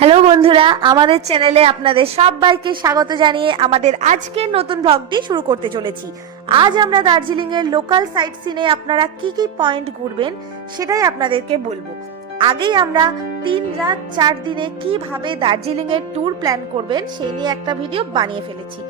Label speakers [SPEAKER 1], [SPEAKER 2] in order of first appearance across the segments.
[SPEAKER 1] Hello বন্ধুরা, আমাদের চ্যানেলে আপনাদের সবাইকে স্বাগত জানিয়ে আমাদের আজকের নতুন ব্লগটি শুরু করতে চলেছি। আজ আমরা দার্জিলিংয়ের লোকাল সাইট সিনে আপনারা কি কি পয়েন্ট ঘুরবেন সেটাই আপনাদেরকে বলব। আগেই আমরা তিন রাত চার দিনে কীভাবে দার্জিলিংয়ের ট্যুর প্ল্যান করবেন সেই নিয়ে একটা ভিডিও বানিয়ে ফেলেছি।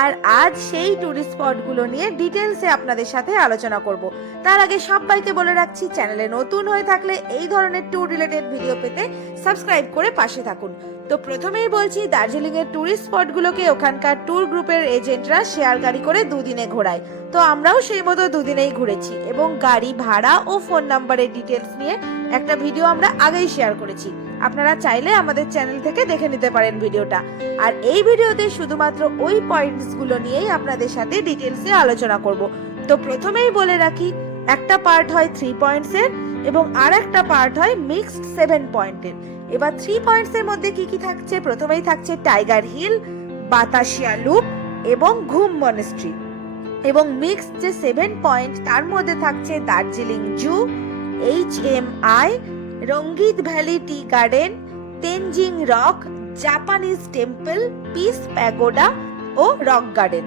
[SPEAKER 1] আর আজ সেই টুরিস্ট স্পটগুলো নিয়ে ডিটেলসে আপনাদের সাথে আলোচনা করব। তার আগে সবাইকে বলে রাখছি চ্যানেলে নতুন হয়ে থাকলে এই ধরনের ট্যুর রিলেটেড ভিডিও পেতে সাবস্ক্রাইব করে পাশে থাকুন। তো প্রথমেই বলছি, দার্জিলিং এর টুরিস্ট স্পটগুলোকে ওখানকার ট্যুর গ্রুপের এজেন্টরা শেয়ার গাড়ি করে দুদিনে ঘোরায়। তো আমরাও সেই মতো দুদিনেই ঘুরেছি এবং গাড়ি ভাড়া ও ফোন নাম্বারের ডিটেলস নিয়ে একটা ভিডিও আমরা আগেই শেয়ার করেছি। আপনারা চাইলে আমাদের চ্যানেল থেকে দেখে নিতে পারেন ভিডিওটা। আর এই ভিডিওতে শুধুমাত্র ওই পয়েন্টসগুলো নিয়েই আপনাদের সাথে ডিটেলসে আলোচনা করব। তো প্রথমেই বলে রাখি, একটা পার্ট হয় থ্রি পয়েন্টসের এবং আর একটা পার্ট হয় মিক্সড সেভেন পয়েন্টের এবার থ্রি পয়েন্টসের মধ্যে কি কি থাকছে? প্রথমেই থাকছে টাইগার হিল বাতাসিয়া লুপ এবং ঘুম মনেস্ট্রি এবং মিক্সড যে সেভেন পয়েন্ট তার মধ্যে থাকছে Darjeeling zoo H M I Rangit valley tea garden Tenzing rock Japanese temple peace pagoda O rock garden.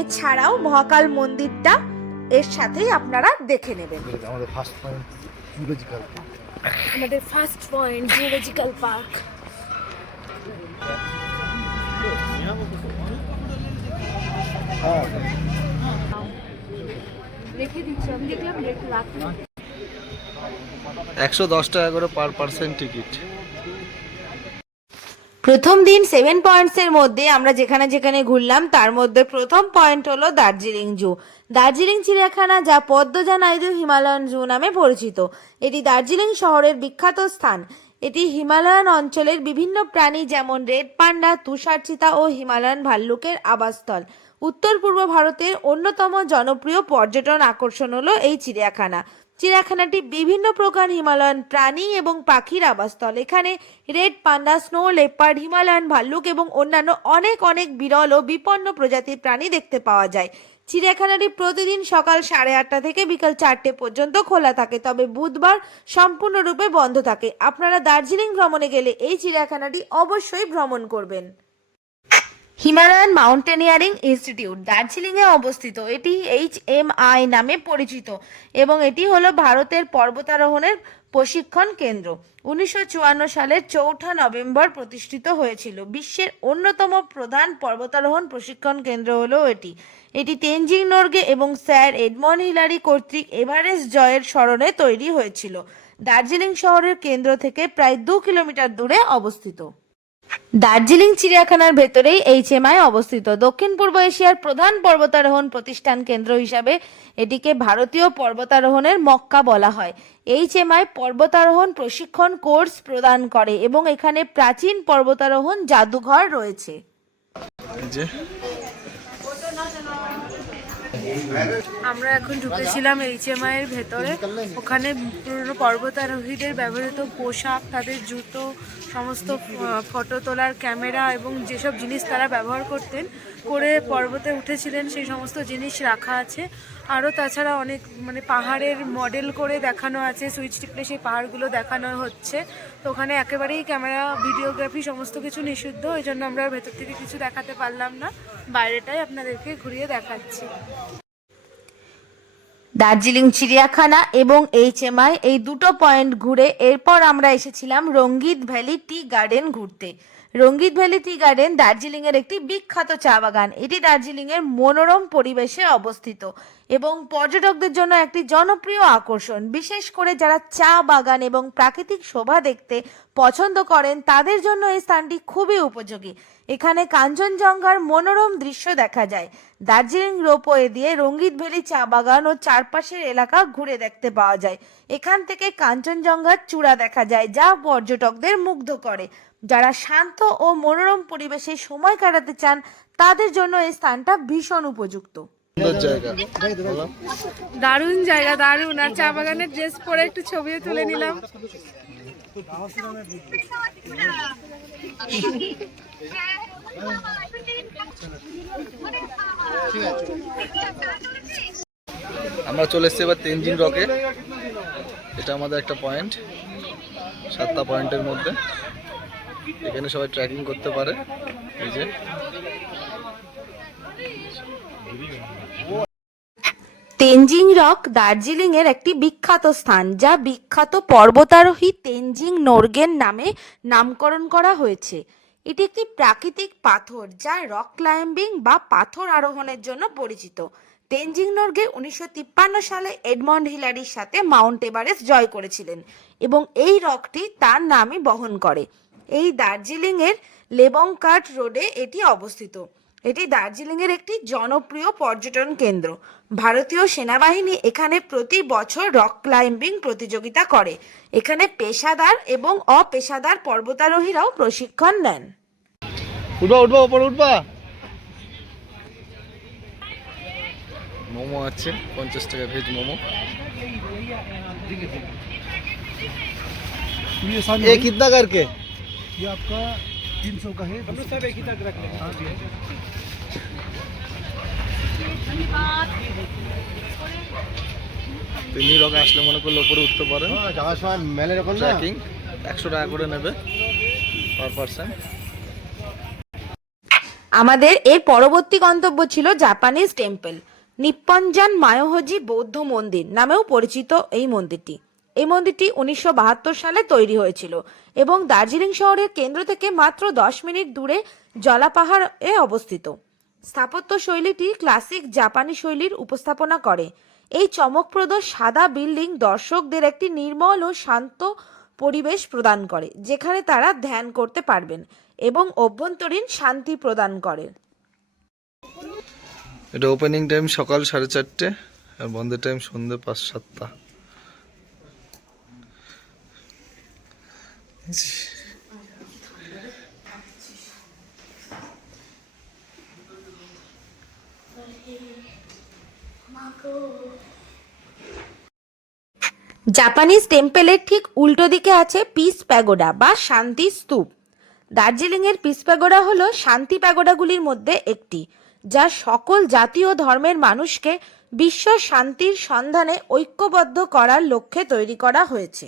[SPEAKER 1] এছাড়াও মহাকাল মন্দিরটা এর সাথেই আপনারা দেখে নেবেন।
[SPEAKER 2] আমাদের ফার্স্ট পয়েন্ট জুলজিক্যাল
[SPEAKER 1] আমাদের ফার্স্ট পয়েন্ট জুলজিক্যাল পার্ক রেখে দিচ্ছি আমি দেখলাম রেখে রাখলাম
[SPEAKER 2] একশো দশ টাকা করে পার টিকিট।
[SPEAKER 1] প্রথম দিন সেভেন পয়েন্টসের মধ্যে আমরা যেখানে যেখানে ঘুরলাম, তার মধ্যে প্রথম পয়েন্ট হলো দার্জিলিং জু। দার্জিলিং চিড়িয়াখানা যা পদ্মজা নাইদু হিমালয়ান জু নামে পরিচিত। এটি দার্জিলিং শহরের বিখ্যাত স্থান। এটি হিমালয়ান অঞ্চলের বিভিন্ন প্রাণী যেমন রেড পান্ডা, তুষার চিতা ও হিমালয়ান ভাল্লুকের আবাসস্থল। উত্তর পূর্ব ভারতের অন্যতম জনপ্রিয় পর্যটন আকর্ষণ হলো এই চিড়িয়াখানা। চিড়িয়াখানাটি বিভিন্ন প্রকার হিমালয়ান প্রাণী এবং পাখির আবাসস্থল। এখানে red panda, snow leopard, Himalayan ভাল্লুক এবং অন্যান্য অনেক অনেক বিরল ও বিপন্ন প্রজাতির প্রাণী দেখতে পাওয়া যায়। চিড়িয়াখানাটি প্রতিদিন সকাল সাড়ে আটটা থেকে বিকাল চারটে পর্যন্ত খোলা থাকে, তবে বুধবার সম্পূর্ণরূপে বন্ধ থাকে। আপনারা দার্জিলিং ভ্রমণে গেলে এই চিড়িয়াখানাটি অবশ্যই ভ্রমণ করবেন। হিমালয়ান মাউন্টেনিয়ারিং ইনস্টিটিউট, দার্জিলিংয়ে অবস্থিত। এটি এইচ এম আই নামে পরিচিত এবং এটি হলো ভারতের পর্বতারোহণের প্রশিক্ষণ কেন্দ্র। উনিশশো চুয়ান্ন সালের চৌঠা নভেম্বর প্রতিষ্ঠিত হয়েছিল। বিশ্বের অন্যতম প্রধান পর্বতারোহণ প্রশিক্ষণ কেন্দ্র হলো এটি। এটি তেনজিং নোর্গে এবং স্যার এডমন্ড হিলারি কর্তৃক এভারেস্ট জয়ের স্মরণে তৈরি হয়েছিল। দার্জিলিং শহরের কেন্দ্র থেকে প্রায় দু কিলোমিটার দূরে অবস্থিত। দার্জিলিং চিড়িয়াখানার ভেতরেই এইচএমআই অবস্থিত। দক্ষিণ পূর্ব এশিয়ার প্রধান পর্বতারোহণ প্রতিষ্ঠান কেন্দ্র হিসাবে এটিকে ভারতীয় পর্বতারোহণের মক্কা বলা হয়। এইচএমআই পর্বতারোহণ প্রশিক্ষণ কোর্স প্রদান করে এবং এখানে প্রাচীন পর্বতারোহণ জাদুঘর রয়েছে।
[SPEAKER 3] আমরা এখন ঢুকেছিলাম এইচএমআই এর ভেতরে। ওখানে পুরনো পর্বতারোহীদের ব্যবহৃত পোশাক, তাদের জুতো, সমস্ত ফটো তোলার ক্যামেরা এবং যেসব জিনিস তারা ব্যবহার করতেন, করে পর্বতে উঠেছিলেন, সেই সমস্ত জিনিস রাখা আছে। আরও তাছাড়া অনেক মানে পাহাড়ের মডেল করে দেখানো আছে সুইচ টিপলে সেই পাহাড়গুলো দেখানো হচ্ছে। তো ওখানে একেবারেই ক্যামেরা ভিডিওগ্রাফি সমস্ত কিছু নিষিদ্ধ, ওই জন্য আমরা ভেতর থেকে কিছু দেখাতে পারলাম না। বাইরেটাই আপনাদেরকে ঘুরিয়ে দেখাচ্ছি।
[SPEAKER 1] দার্জিলিং, চিড়িয়াখানা এবং এইচএমআই এই দুটো পয়েন্ট ঘুরে এরপর আমরা এসেছিলাম রঙ্গিত ভ্যালি টি গার্ডেন ঘুরতে। Rangit valley tea garden Darjeeling এর একটি বিখ্যাত চা বাগান। এটি দার্জিলিং এর মনোরম পরিবেশে অবস্থিত এবং পর্যটকদের জন্য একটি জনপ্রিয় আকর্ষণ। বিশেষ করে যারা চা বাগান এবং প্রাকৃতিক শোভা দেখতে পছন্দ করেন, তাদের জন্য এই স্থানটি খুবই উপযোগী। এখানে কাঞ্চনজঙ্ঘার মনোরম দৃশ্য দেখা যায়। দার্জিলিং রোপওয়ে দিয়ে রঙ্গিত ভ্যালি চা বাগান ও চারপাশের এলাকা ঘুরে দেখতে পাওয়া যায়। এখান থেকে কাঞ্চনজঙ্ঘার চূড়া দেখা যায়, যা পর্যটকদের মুগ্ধ করে। যারা শান্ত ও মনোরম পরিবেশে সময় কাটাতে চান তাদের জন্য এই স্থানটা ভীষণ উপযুক্ত।
[SPEAKER 2] সুন্দর জায়গা। বলো।
[SPEAKER 3] দারুণ জায়গা দারুণ। আর চা বাগানের ড্রেস পরে একটু ছবিও তুলে নিলাম।
[SPEAKER 2] আমরা চলে এসেছি এবার তেনজিং রকে। এটা আমাদের একটা পয়েন্ট সাতটা পয়েন্টের মধ্যে। এখানে সবাই ট্রেকিং করতে পারে। এই যে।
[SPEAKER 1] তেনজিং রক দার্জিলিং এর একটি বিখ্যাত স্থান, যা বিখ্যাত পর্বতারোহী তেনজিং নোরগের নামে নামকরণ করা হয়েছে। এটি একটি প্রাকৃতিক পাথর, যা রক ক্লাইম্বিং বা পাথর আরোহণের জন্য পরিচিত। তেনজিং নোরগে উনিশশো সালে এডমন্ড হিলারির সাথে মাউন্ট এভারেস্ট জয় করেছিলেন এবং এই রকটি তার নামই বহন করে। এই দার্জিলিংয়ের লেবংকাট রোডে এটি অবস্থিত এটি দার্জিলিংয়ের একটি জনপ্রিয় পর্যটন কেন্দ্র ভারতীয় সেনাবাহিনী এখানে প্রতি বছর রক ক্লাইম্বিং প্রতিযোগিতা করে এখানে পেশাদার এবং অপেশাদার পর্বতারোহীরাও প্রশিক্ষণ নেন
[SPEAKER 2] উঠবা উঠবা ওপরে উঠবা মোমো আছে পঞ্চাশ টাকা ভেজ মোমো
[SPEAKER 4] ये सामने
[SPEAKER 2] এ কিতনা করকে
[SPEAKER 4] ये आपका तीन सौ का है हम लोग सब एक ही तक रख लें हाँ जी
[SPEAKER 2] তিনি রকে আসলে মনে করলে ওপরে উঠতে পারেন
[SPEAKER 4] हाँ जहाँ से मैंने रखा ना
[SPEAKER 2] ট্রেকিং একশো টাকা করে নেবে পার পার্সন
[SPEAKER 1] আমাদের এর পরবর্তী গন্তব্য ছিল জাপানিজ টেম্পল নিপ্পনজান মায়োহজি বৌদ্ধ মন্দির নামেও পরিচিত এই মন্দিরটি এই মন্দিরটি উনিশশো বাহাত্তর সালে তৈরি হয়েছিল এবং দার্জিলিং শহরের কেন্দ্র থেকে মাত্র দশ মিনিট দূরে জলাপাহাড়ে অবস্থিত। স্থাপত্য শৈলীটি ক্লাসিক জাপানি শৈলীর উপস্থাপনা করে। এই চমকপ্রদ সাদা বিল্ডিং দর্শকদের একটি নির্মল ও শান্ত পরিবেশ প্রদান করে, যেখানে তারা ধ্যান করতে পারবেন এবং অভ্যন্তরীণ শান্তি প্রদান করে।
[SPEAKER 2] এটা ওপেনিং টাইম সকাল সাড়ে চারটে আর বন্ধের টাইম সন্ধ্যে পাঁচ সাতটা।
[SPEAKER 1] জাপানিজ টেম্পেলের ঠিক উল্টো দিকে আছে পিস প্যাগোডা বা শান্তি স্তূপ। দার্জিলিংয়ের পিস প্যাগোডা হলো শান্তি প্যাগোডাগুলির মধ্যে একটি, যা সকল জাতীয় ধর্মের মানুষকে বিশ্ব শান্তির সন্ধানে ঐক্যবদ্ধ করার লক্ষ্যে তৈরি করা হয়েছে।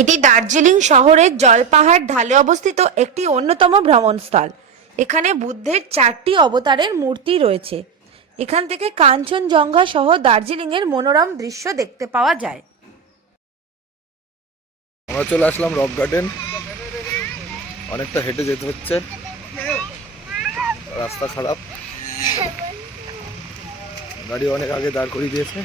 [SPEAKER 1] এটি দার্জিলিং শহরের জলপাহাড় ঢালে অবস্থিত একটি অন্যতম ভ্রমণস্থল। এখানে বুদ্ধের চারটি অবতারের মূর্তি রয়েছে। এখান থেকে কাঞ্চনজঙ্ঘা সহ দার্জিলিংয়ের মনোরম দৃশ্য দেখতে পাওয়া যায়।
[SPEAKER 2] আমরা চলে আসলাম রক গার্ডেন। অনেকটা হেঁটে যেতে হচ্ছে। রাস্তা খারাপ। গাড়ি অনেক আগে দাঁড় করিয়ে দিয়েছে।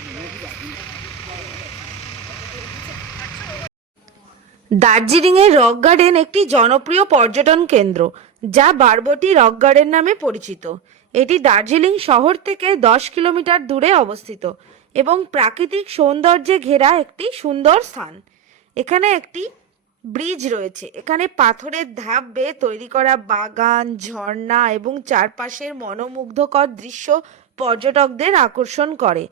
[SPEAKER 1] দার্জিলিংয়ের রক গার্ডেন একটি জনপ্রিয় পর্যটন কেন্দ্র, যা বারবটি রক গার্ডেন নামে পরিচিত। এটি দার্জিলিং শহর থেকে দশ কিলোমিটার দূরে অবস্থিত এবং প্রাকৃতিক সৌন্দর্যে ঘেরা একটি সুন্দর স্থান। এখানে একটি ব্রিজ রয়েছে। এখানে পাথরের ধাপ বেয়ে তৈরি করা বাগান, ঝর্ণা এবং চারপাশের মনোমুগ্ধকর দৃশ্য পর্যটকদের আকর্ষণ করে।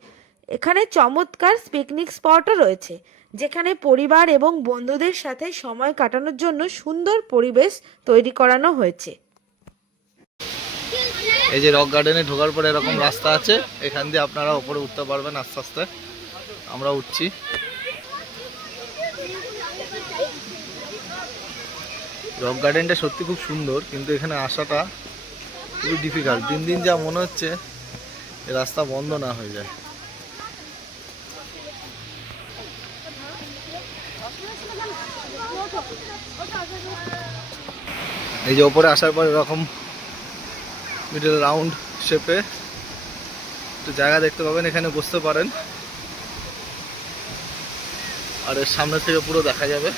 [SPEAKER 1] এখানে চমৎকার পিকনিক স্পটও রয়েছে। যেখানে পরিবার এবং বন্ধুদের সাথে সময় কাটানোর জন্য সুন্দর পরিবেশ তৈরি করানো হয়েছে।
[SPEAKER 2] এই যে রক গার্ডেনে ঢোকার পরে এরকম রাস্তা আছে, এখান দিয়ে আপনারা উপরে উঠতে পারবেন আস্তে আস্তে। আমরা উঠছি। রক গার্ডেনটা সত্যি খুব সুন্দর, কিন্তু এখানে আসাটা খুবই ডিফিকাল্ট দিন দিন যা মনে হচ্ছে রাস্তা বন্ধ না হয়ে যায়। এই যে ওপরে আসার পর এরকম মিডল রাউন্ড শেপে একটু জায়গা দেখতে পাবেন, এখানে বসতে পারেন। আর এর সামনে থেকে পুরো দেখা যাবে।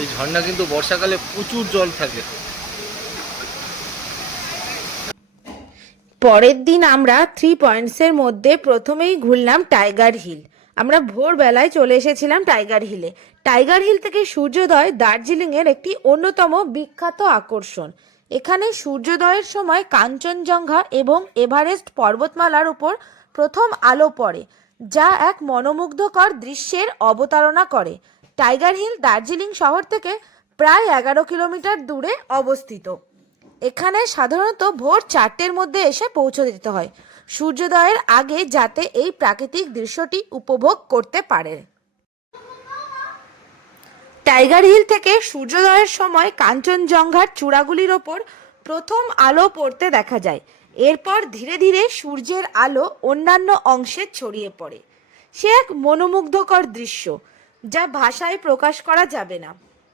[SPEAKER 2] এই ঝর্ণা কিন্তু বর্ষাকালে প্রচুর জল থাকে।
[SPEAKER 1] পরের দিন আমরা থ্রি পয়েন্টসের মধ্যে প্রথমেই ঘুরলাম টাইগার হিল আমরা ভোরবেলায় চলে এসেছিলাম টাইগার হিলে। টাইগার হিল থেকে সূর্যোদয় দার্জিলিংয়ের একটি অন্যতম বিখ্যাত আকর্ষণ। এখানে সূর্যোদয়ের সময় কাঞ্চনজঙ্ঘা এবং এভারেস্ট পর্বতমালার উপর প্রথম আলো পড়ে, যা এক মনোমুগ্ধকর দৃশ্যের অবতারণা করে। টাইগার হিল দার্জিলিং শহর থেকে প্রায় এগারো কিলোমিটার দূরে অবস্থিত। এখানে সাধারণত ভোর চারটের মধ্যে এসে পৌঁছে দিতে হয়। সূর্যোদয়ের আগে যাতে এই প্রাকৃতিক দৃশ্যটি উপভোগ করতে পারে। টাইগার হিল থেকে সূর্যোদয়ের সময় কাঞ্চনজঙ্ঘার চূড়াগুলির ওপর প্রথম আলো পড়তে দেখা যায়। এরপর ধীরে ধীরে সূর্যের আলো অন্যান্য অংশে ছড়িয়ে পড়ে। সে এক মনোমুগ্ধকর দৃশ্য, যা ভাষায় প্রকাশ করা যাবে না।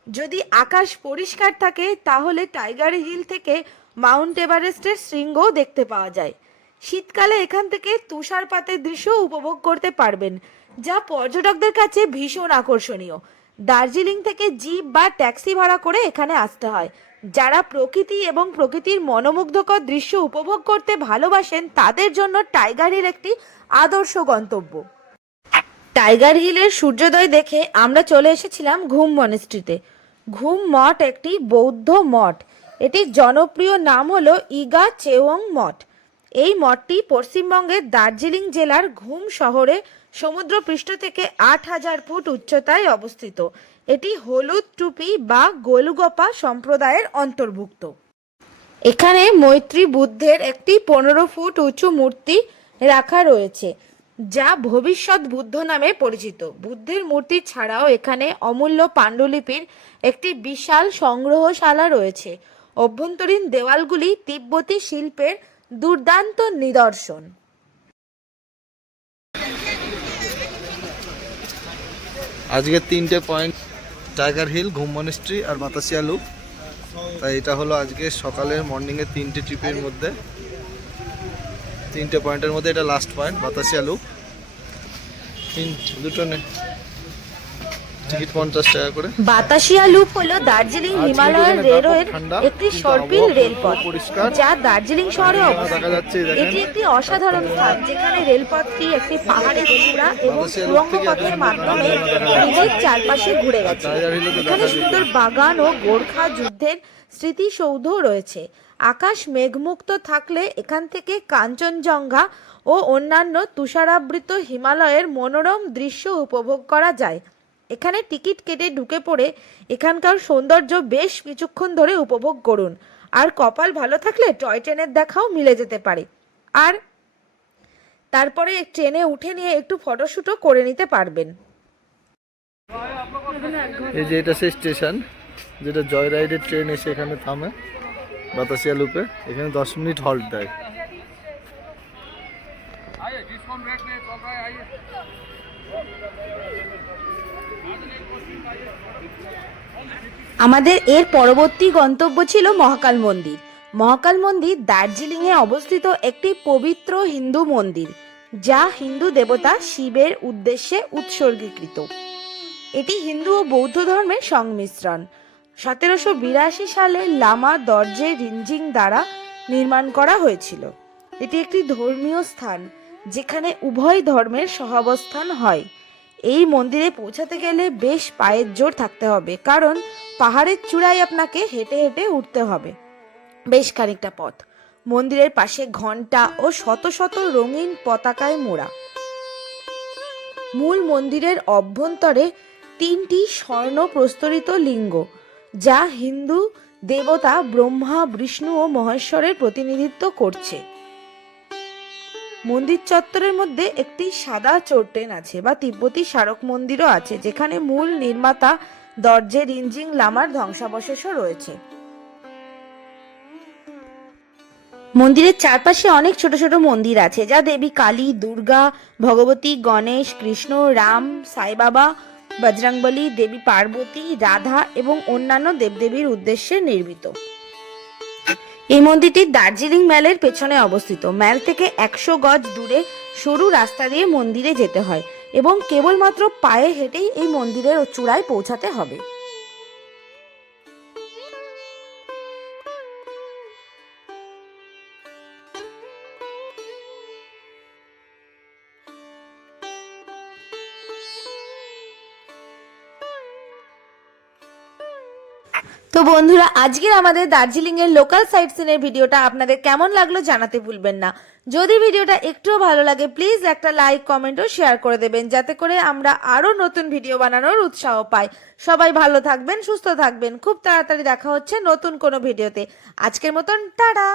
[SPEAKER 1] যদি আকাশ পরিষ্কার থাকে, তাহলে টাইগার হিল থেকে মাউন্ট এভারেস্টের শৃঙ্গও দেখতে পাওয়া যায়। শীতকালে এখান থেকে তুষারপাতের দৃশ্য উপভোগ করতে পারবেন, যা পর্যটকদের কাছে ভীষণ আকর্ষণীয়। দার্জিলিং থেকে জিপ বা ট্যাক্সি ভাড়া করে এখানে আসতে হয়। যারা প্রকৃতি এবং প্রকৃতির মনোমুগ্ধকর দৃশ্য উপভোগ করতে ভালোবাসেন, তাদের জন্য টাইগার হিল একটি আদর্শ গন্তব্য। টাইগার হিলের সূর্যোদয় দেখে আমরা চলে এসেছিলাম ঘুম মনেস্ট্রিতে। ঘুম মঠ একটি বৌদ্ধ মঠ। এটির জনপ্রিয় নাম হলো ইগা চেওং মঠ। এই মঠটি পশ্চিমবঙ্গের দার্জিলিং জেলার ঘুম শহরে সমুদ্রপৃষ্ঠ থেকে আট হাজার ফুট উচ্চতায় অবস্থিত। এটি হলুদ টুপি বা গোলগোপা সম্প্রদায়ের অন্তর্ভুক্ত। এখানে মৈত্রী বুদ্ধের একটি পনেরো ফুট উঁচু মূর্তি রাখা রয়েছে, যা ভবিষ্যৎ বুদ্ধ নামে পরিচিত। বুদ্ধের মূর্তি ছাড়াও এখানে অমূল্য পাণ্ডুলিপির একটি বিশাল সংগ্রহশালা রয়েছে। অভ্যন্তরীণ দেওয়ালগুলি তিব্বতী শিল্পের দুর্দান্ত নিদর্শন।
[SPEAKER 2] আজকের তিনটে point tiger hill Ghoom monastery আর বাতাসিয়া লুপ তাই এটা হলো আজকে সকালের মর্নিংয়ের তিনটে ট্রিপের মধ্যে। তিনটে পয়েন্টের মধ্যে এটা লাস্ট পয়েন্ট বাতাসিয়া লুপ তিন, দুটো নে টিকিট পঞ্চাশ টাকা করে।
[SPEAKER 1] বাতাসিয়া লুপ হলো দার্জিলিং হিমালয়ের রেলওয়ের একটি সর্পিল রেলপথ যা দার্জিলিং শহরে অবস্থিত। এটি একটি অসাধারণ স্থান যেখানে রেলপথটি একটি পাহাড়ের চূড়া এবং সুড়ঙ্গ পথের মাধ্যমে। পৃথিবীর চারপাশে ঘুরে গেছে। এখানে সুন্দর বাগান ও গোর্খা যুদ্ধের স্মৃতিসৌধ রয়েছে। আকাশ মেঘমুক্ত থাকলে এখান থেকে কাঞ্চনজঙ্ঘা ও অন্যান্য তুষারাবৃত হিমালয়ের মনোরম দৃশ্য উপভোগ করা যায়। এখানে টিকিট কেটে ঢুকে পড়ে এখানকার সৌন্দর্য বেশ কিছুক্ষণ ধরে উপভোগ করুন। আর কপাল ভালো থাকলে টয় ট্রেনের দেখাও মিলে যেতে পারে। আর তারপরে ট্রেনে উঠে নিয়ে একটু ফটোশ্যুটও করে নিতে পারবেন।
[SPEAKER 2] এই যে এটা সেই স্টেশন যেটা জয় রাইডের ট্রেন এসে এখানে থামে বাতাসিয়া লুপে। এখানে দশ মিনিট হল্ট দেয়।
[SPEAKER 1] আমাদের এর পরবর্তী গন্তব্য ছিল মহাকাল মন্দির। মহাকাল মন্দির দার্জিলিংয়ে অবস্থিত একটি পবিত্র হিন্দু মন্দির, যা হিন্দু দেবতা শিবের উদ্দেশ্যে উৎসর্গীকৃত। এটি হিন্দু ও বৌদ্ধ ধর্মের সংমিশ্রণ। সতেরোশো বিরাশি সালে লামা দর্জে রিঞ্জিং দ্বারা নির্মাণ করা হয়েছিল। এটি একটি ধর্মীয় স্থান, যেখানে উভয় ধর্মের সহাবস্থান হয়। এই মন্দিরে পৌঁছাতে গেলে বেশ পায়ের জোর থাকতে হবে, কারণ পাহাড়ের চূড়ায় আপনাকে হেঁটে হেঁটে উঠতে হবে। বেশ খানিকটা পথ। মন্দিরের পাশে ঘণ্টা ও শত শত রঙিন পতাকায় মোড়া। মূল মন্দিরের অভ্যন্তরে তিনটি স্বর্ণ প্রস্তরিত লিঙ্গ, যা হিন্দু, দেবতা, ব্রহ্মা, বিষ্ণু ও মহেশ্বরের প্রতিনিধিত্ব করছে। মন্দির চত্বরের মধ্যে একটি সাদা চোরটেন আছে বা তিব্বতী স্মারক মন্দিরও আছে, যেখানে মূল নির্মাতা দর্জে রিঞ্জিং লামার ধ্বংসাবশেষও রয়েছে। মন্দিরের চারপাশে অনেক ছোট ছোট মন্দির আছে, যা দেবী কালী, দুর্গা, ভগবতী, গণেশ, কৃষ্ণ, রাম সাইবাবা বজরংবলী, দেবী পার্বতী, রাধা এবং অন্যান্য দেবদেবীর উদ্দেশ্যে নির্মিত। এই মন্দিরটি দার্জিলিং ম্যালের পেছনে অবস্থিত। ম্যাল থেকে একশো গজ দূরে সরু রাস্তা দিয়ে মন্দিরে যেতে হয় এবং কেবলমাত্র পায়ে হেঁটেই এই মন্দিরের চূড়ায় পৌঁছাতে হবে। তো বন্ধুরা, আজকের আমাদের দার্জিলিং এর লোকাল সাইট সিনের ভিডিওটা আপনাদের কেমন লাগল জানাতে ভুলবেন না। যদি ভিডিওটা একটুও ভালো লাগে প্লিজ একটা লাইক কমেন্ট ও শেয়ার করে দেবেন, যাতে করে আমরা আরও নতুন ভিডিও বানানোর উৎসাহ পাই। সবাই ভালো থাকবেন, সুস্থ থাকবেন। খুব তাড়াতাড়ি দেখা হচ্ছে নতুন কোনো ভিডিওতে আজকের মতন, টাটা!